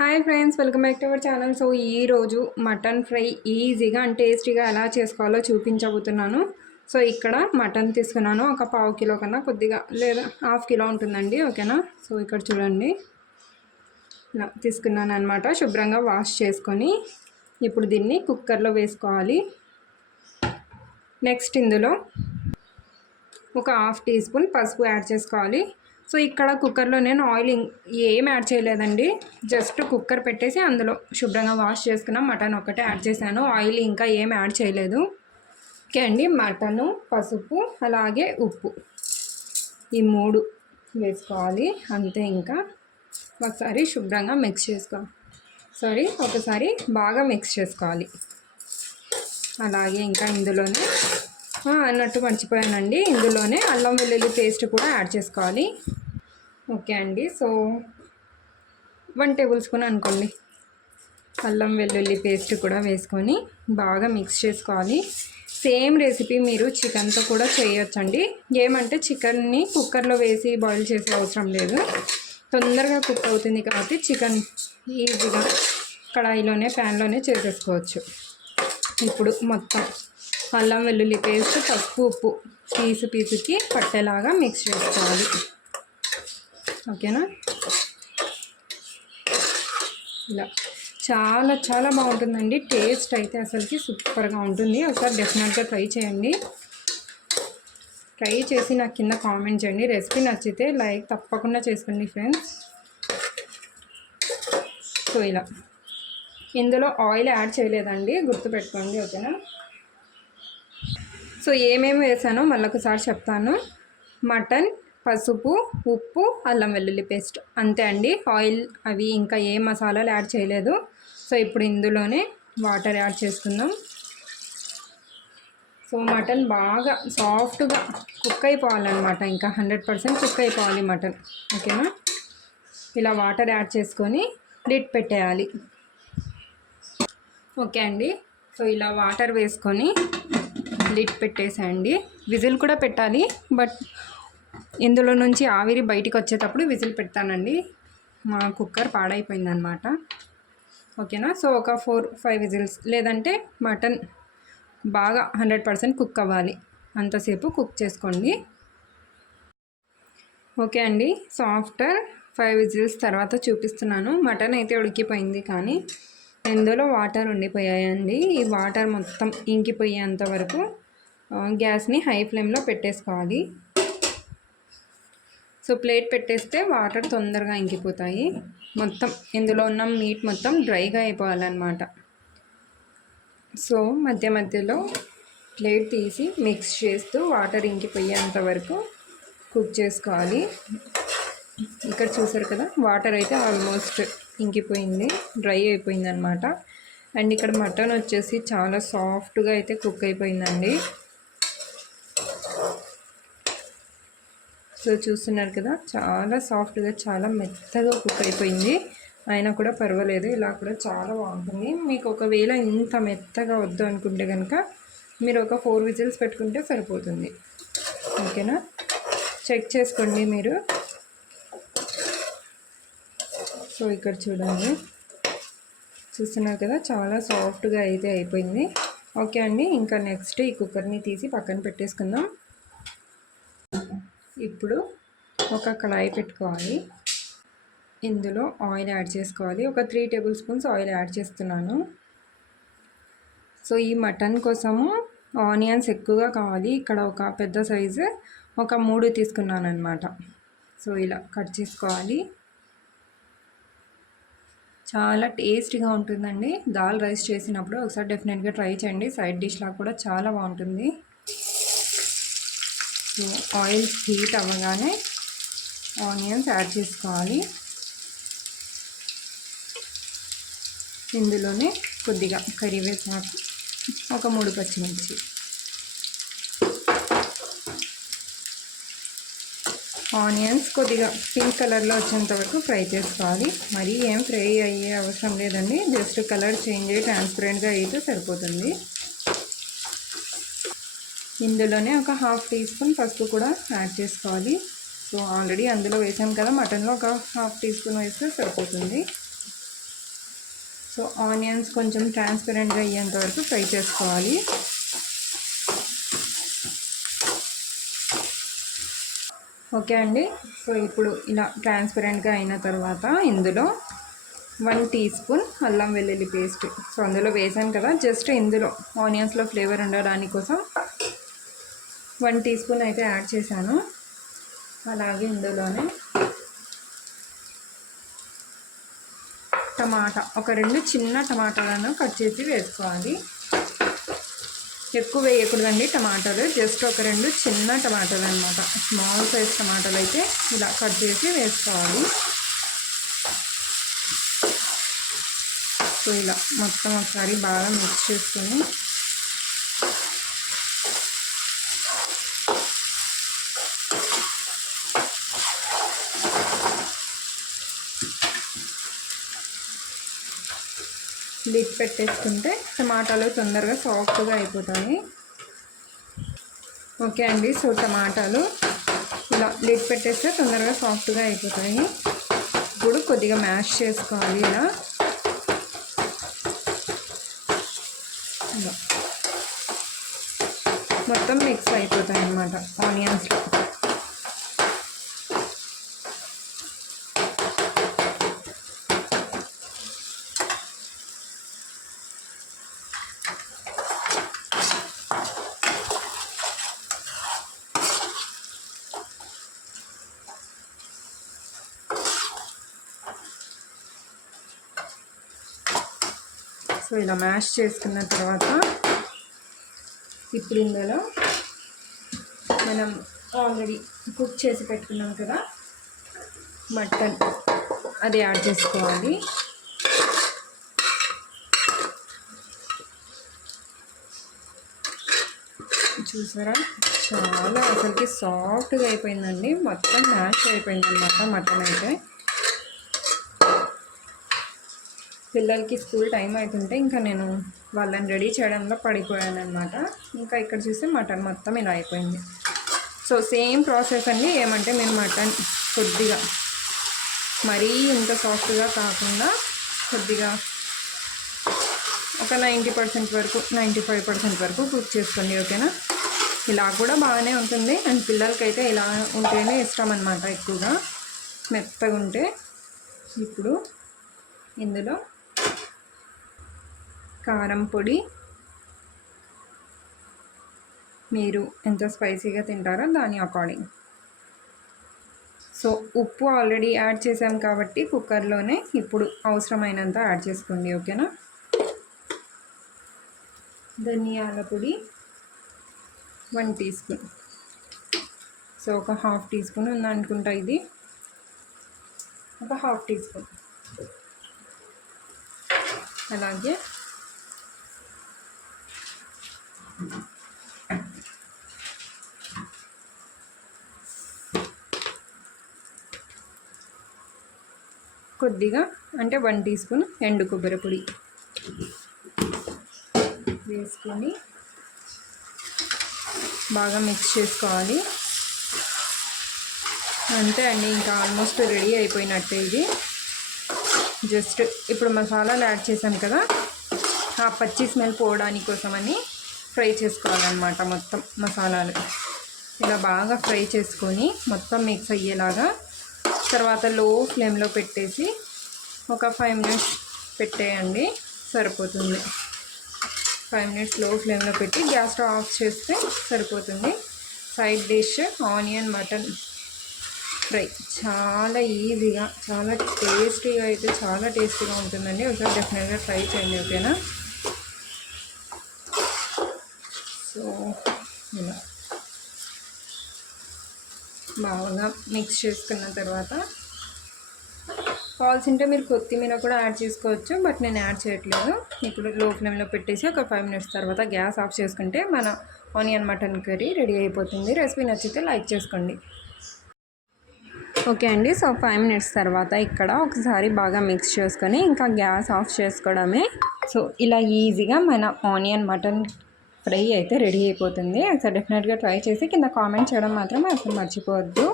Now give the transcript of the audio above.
Hi friends, welcome back to our channel. So ఈరోజు mutton fry ఈజీగా and టేస్టీగా ఎలా చేసుకోవాలో చూపించబోతున్నాను. సో ఇక్కడ మటన్ తీసుకున్నాను, ఒక పావు కిలో కన్నా కొద్దిగా లేదా హాఫ్ కిలో ఉంటుందండి. ఓకేనా. సో ఇక్కడ చూడండి, ఇలా తీసుకున్నాను అనమాట. శుభ్రంగా వాష్ చేసుకొని ఇప్పుడు దీన్ని కుక్కర్లో వేసుకోవాలి. నెక్స్ట్ ఇందులో ఒక హాఫ్ టీ స్పూన్ పసుపు యాడ్ చేసుకోవాలి. సో ఇక్కడ కుక్కర్లో నేను ఆయిల్ ఏం యాడ్ చేయలేదండి, జస్ట్ కుక్కర్ పెట్టేసి అందులో శుభ్రంగా వాష్ చేసుకున్న మటన్ ఒకటే యాడ్ చేశాను. ఆయిల్ ఇంకా ఏం యాడ్ చేయలేదు. ఓకే అండి, మటను, పసుపు, అలాగే ఉప్పు, ఈ మూడు వేసుకోవాలి అంతే. ఇంకా ఒకసారి శుభ్రంగా ఒకసారి బాగా మిక్స్ చేసుకోవాలి. అలాగే ఇంకా ఇందులోనే అన్నట్టు మర్చిపోయానండి, ఇందులోనే అల్లం వెల్లుల్లి పేస్ట్ కూడా యాడ్ చేసుకోవాలి. ఓకే అండి, సో 1 టేబుల్ స్పూన్ అనుకోండి అల్లం వెల్లుల్లి పేస్ట్ కూడా వేసుకొని బాగా మిక్స్ చేసుకోవాలి. సేమ్ రెసిపీ మీరు చికెన్తో కూడా చేయొచ్చండి. ఏమంటే చికెన్ని కుక్కర్లో వేసి బాయిల్ చేసే అవసరం లేదు, తొందరగా కుక్ అవుతుంది కాబట్టి చికెన్ ఈజీగా కడాయిలోనే ప్యాన్లోనే చేసేసుకోవచ్చు. ఇప్పుడు మొత్తం అల్లం వెల్లుల్లి పేస్ట్, పసుపు, ఉప్పు పీసుకి పట్టేలాగా మిక్స్ చేసుకోవాలి. ఓకేనా. ఇలా చాలా చాలా బాగుంటుందండి, టేస్ట్ అయితే అసలుకి సూపర్గా ఉంటుంది. ఒకసారి డెఫినెట్గా ట్రై చేయండి. ట్రై చేసి నాకు కింద కామెంట్ చేయండి. రెసిపీ నచ్చితే లైక్ తప్పకుండా చేసుకోండి ఫ్రెండ్స్. సో ఇలా ఇందులో ఆయిల్ యాడ్ చేయలేదండి, గుర్తుపెట్టుకోండి. ఓకేనా. సో ఏమేమి వేసానో మళ్ళొకసారి చెప్తాను. మటన్, పసుపు, ఉప్పు, అల్లం వెల్లుల్లి పేస్ట్, అంతే అండి. ఆయిల్ అవి ఇంకా ఏ మసాలాలు యాడ్ చేయలేదు. సో ఇప్పుడు ఇందులోనే వాటర్ యాడ్ చేసుకుందాం. సో మటన్ బాగా సాఫ్ట్గా కుక్ అయిపోవాలన్నమాట, ఇంకా 100% కుక్ అయిపోవాలి మటన్. ఓకేనా. ఇలా వాటర్ యాడ్ చేసుకొని లిడ్ పెట్టేయాలి. ఓకే అండి, సో ఇలా వాటర్ వేసుకొని లిడ్ పెట్టేసేయండి. విజిల్ కూడా పెట్టాలి, బట్ ఇందులో నుంచి ఆవిరి బయటికి వచ్చేటప్పుడు విజిల్ పెడతానండి. మా కుక్కర్ పాడైపోయిందనమాట. ఓకేనా. సో ఒక 4-5 విజిల్స్, లేదంటే మటన్ బాగా 100% కుక్ అవ్వాలి, అంతసేపు కుక్ చేసుకోండి. ఓకే అండి, సో ఆఫ్టర్ 5 విజిల్స్ తర్వాత చూపిస్తున్నాను. మటన్ అయితే ఉడికిపోయింది, కానీ ఇందులో వాటర్ ఉండిపోయాయండి. ఈ వాటర్ మొత్తం ఇంకిపోయేంత వరకు గ్యాస్ని హై ఫ్లేమ్లో పెట్టేసుకోవాలి. సో ప్లేట్ పెట్టేస్తే వాటర్ తొందరగా ఇంకిపోతాయి. మొత్తం ఇందులో ఉన్న మీట్ మొత్తం డ్రైగా అయిపోవాలన్నమాట. సో మధ్య మధ్యలో ప్లేట్ తీసి మిక్స్ చేస్తూ వాటర్ ఇంకిపోయేంత వరకు కుక్ చేసుకోవాలి. ఇక్కడ చూసారు కదా, వాటర్ అయితే ఆల్మోస్ట్ ఇంకిపోయింది, డ్రై అయిపోయింది అనమాట. అండ్ ఇక్కడ మటన్ వచ్చేసి చాలా సాఫ్ట్గా అయితే కుక్ అయిపోయిందండి. సో చూస్తున్నారు కదా, చాలా సాఫ్ట్గా చాలా మెత్తగా కుక్ అయిపోయింది. అయినా కూడా పర్వాలేదు, ఇలా కూడా చాలా బాగుంటుంది. మీకు ఒకవేళ ఇంత మెత్తగా వద్దు అనుకుంటే కనుక మీరు ఒక 4 విజిల్స్ పెట్టుకుంటే సరిపోతుంది. ఓకేనా. చెక్ చేసుకోండి మీరు. సో ఇక్కడ చూడండి, చూస్తున్నారు కదా, చాలా సాఫ్ట్గా అయితే అయిపోయింది. ఓకే అండి, ఇంకా నెక్స్ట్ ఈ కుక్కర్ని తీసి పక్కన పెట్టేసుకుందాం. ఇప్పుడు ఒక కళాయి పెట్టుకోవాలి, ఇందులో ఆయిల్ యాడ్ చేసుకోవాలి. ఒక 3 టేబుల్ స్పూన్స్ ఆయిల్ యాడ్ చేస్తున్నాను. సో ఈ మటన్ కోసము ఆనియన్స్ ఎక్కువగా కావాలి. ఇక్కడ ఒక పెద్ద సైజు ఒక 3 తీసుకున్నాను అనమాట. సో ఇలా కట్ చేసుకోవాలి. చాలా టేస్టీగా ఉంటుందండి. దాల్ రైస్ చేసినప్పుడు ఒకసారి డెఫినెట్గా ట్రై చేయండి. సైడ్ డిష్లా కూడా చాలా బాగుంటుంది. సో ఆయిల్ హీట్ అవ్వగానే ఆనియన్స్ యాడ్ చేసుకోవాలి. ఇందులోనే కొద్దిగా కరివేపాకు, ఒక 3 పచ్చిమిర్చి, ఆనియన్స్ కొద్దిగా పింక్ కలర్లో వచ్చేంత వరకు ఫ్రై చేసుకోవాలి. మరీ ఏం ఫ్రై అయ్యే అవసరం లేదండి, జస్ట్ కలర్ చేంజ్ అయ్యి ట్రాన్స్పరెంట్గా అయితే సరిపోతుంది. ఇందులోనే ఒక హాఫ్ టీ స్పూన్ పసుపు కూడా యాడ్ చేసుకోవాలి. సో ఆల్రెడీ అందులో వేసాం కదా మటన్లో, ఒక హాఫ్ టీ స్పూన్ వేస్తే సరిపోతుంది. సో ఆనియన్స్ కొంచెం ట్రాన్స్పరెంట్గా అయ్యేంత వరకు ఫ్రై చేసుకోవాలి. ఓకే అండి. సో ఇప్పుడు ఇలా ట్రాన్స్పరెంట్గా అయిన తర్వాత ఇందులో 1 టీ స్పూన్ అల్లం వెల్లుల్లి పేస్ట్. సో అందులో వేసాను కదా, జస్ట్ ఇందులో ఆనియన్స్లో ఫ్లేవర్ ఉండడానికి కోసం 1 టీ స్పూన్ అయితే యాడ్ చేశాను. అలాగే ఇందులోనే టమాటా, ఒక 2 చిన్న టమాటాలను కట్ చేసి వేసుకోవాలి. ఎక్కువ వేయకూడదండి టమాటాలు, జస్ట్ ఒక 2 చిన్న టమాటాలు అనమాట, స్మాల్ సైజ్ టమాటాలు అయితే ఇలా కట్ చేసి వేసుకోవాలి. సో ఇలా మొత్తం ఒకసారి బాగా మిక్స్ చేసుకొని లిడ్ పెట్టేసుకుంటే టమాటాలు తొందరగా సాఫ్ట్గా అయిపోతాయి. ఓకే అండి. సో టమాటాలు ఇలా లిడ్ పెట్టేస్తే తొందరగా సాఫ్ట్గా అయిపోతాయి. ఇప్పుడు కొద్దిగా మ్యాష్ చేసుకోవాలి. ఇలా మొత్తం మిక్స్ అయిపోతాయి అన్నమాట ఆనియన్స్లో. సో ఇలా మ్యాష్ చేసుకున్న తర్వాత ఇప్పుడు ఇందులో మనం ఆల్రెడీ కుక్ చేసి పెట్టుకున్నాం కదా మటన్, అది యాడ్ చేసుకోవాలి. చూసారా, చాలా అసలుకి సాఫ్ట్గా అయిపోయిందండి, మొత్తం మ్యాష్ అయిపోయింది అన్నమాట మటన్ అయితే. పిల్లలకి స్కూల్ టైం అవుతుంటే ఇంకా నేను వాళ్ళని రెడీ చేయడంలో పడిపోయాను అనమాట. ఇంకా ఇక్కడ చూస్తే మటన్ మొత్తం ఇలా అయిపోయింది. సో సేమ్ ప్రాసెస్ అండి. ఏమంటే మీరు మటన్ కొద్దిగా మరీ ఇంత సాఫ్ట్గా కాకుండా కొద్దిగా ఒక 90% వరకు 95% వరకు కుక్ చేసుకోండి. ఓకేనా, ఇలా కూడా బాగానే ఉంటుంది. అండ్ పిల్లలకైతే ఇలా ఉంటేనే ఇష్టం అనమాట, ఎక్కువగా మెత్తగా ఉంటే. ఇప్పుడు ఇందులో కారం పొడి, మీరు ఎంత స్పైసీగా తింటారో దాని అకార్డింగ్. సో ఉప్పు ఆల్రెడీ యాడ్ చేసాం కాబట్టి కుక్కర్లోనే ఇప్పుడు అవసరమైనంత యాడ్ చేసుకోండి. ఓకేనా, ధనియాల పొడి 1 టీ స్పూన్. సో ఒక 1/2 టీ స్పూన్ ఉందనుకుంటా, ఇది ఒక 1/2 టీ స్పూన్. అలాగే కొద్దిగా అంటే 1 టీ స్పూన్ ఎండు కొబ్బరి పొడి వేసుకొని బాగా మిక్స్ చేసుకోవాలి. అంతే అండి, ఇంకా ఆల్మోస్ట్ రెడీ అయిపోయినట్టే ఇది. జస్ట్ ఇప్పుడు మసాలాలు యాడ్ చేసాం కదా, ఆ పచ్చి స్మెల్ పోవడానికి కోసమని ఫ్రై చేసుకోవాలన్నమాట. మొత్తం మసాలాలు ఇలా బాగా ఫ్రై చేసుకొని మొత్తం మిక్స్ అయ్యేలాగా, తర్వాత లో ఫ్లేమ్లో పెట్టేసి ఒక 5 మినిట్స్ పెట్టేయండి, సరిపోతుంది. 5 మినిట్స్ లో ఫ్లేమ్లో పెట్టి గ్యాస్ స్టవ్ ఆఫ్ చేస్తే సరిపోతుంది. Side dish onion mutton fry చాలా ఈజీగా, చాలా టేస్టీగా అయితే చాలా టేస్టీగా ఉంటుందండి. ఒకసారి డెఫినెట్గా ట్రై చేయండి. ఓకేనా, సో ఇలా బాగా మిక్స్ చేసుకున్న తర్వాత కావాల్సింటే మీరు కొత్తిమీర కూడా యాడ్ చేసుకోవచ్చు, బట్ నేను యాడ్ చేయట్లేదు. ఇప్పుడు లో ఫ్లేమ్లో పెట్టేసి ఒక 5 మినిట్స్ తర్వాత గ్యాస్ ఆఫ్ చేసుకుంటే మన ఆనియన్ మటన్ కర్రీ రెడీ అయిపోతుంది. రెసిపీ నచ్చితే లైక్ చేసుకోండి. ఓకే అండి. సో 5 మినిట్స్ తర్వాత ఇక్కడ ఒకసారి బాగా మిక్స్ చేసుకొని ఇంకా గ్యాస్ ఆఫ్ చేసుకోవడమే. సో ఇలా ఈజీగా మన ఆనియన్ మటన్ ఫ్రై అయితే రెడీ అయిపోతుంది. ఒకసారి డెఫినెట్గా ట్రై చేసి కింద కామెంట్ చేయడం మాత్రం అసలు మర్చిపోవద్దు.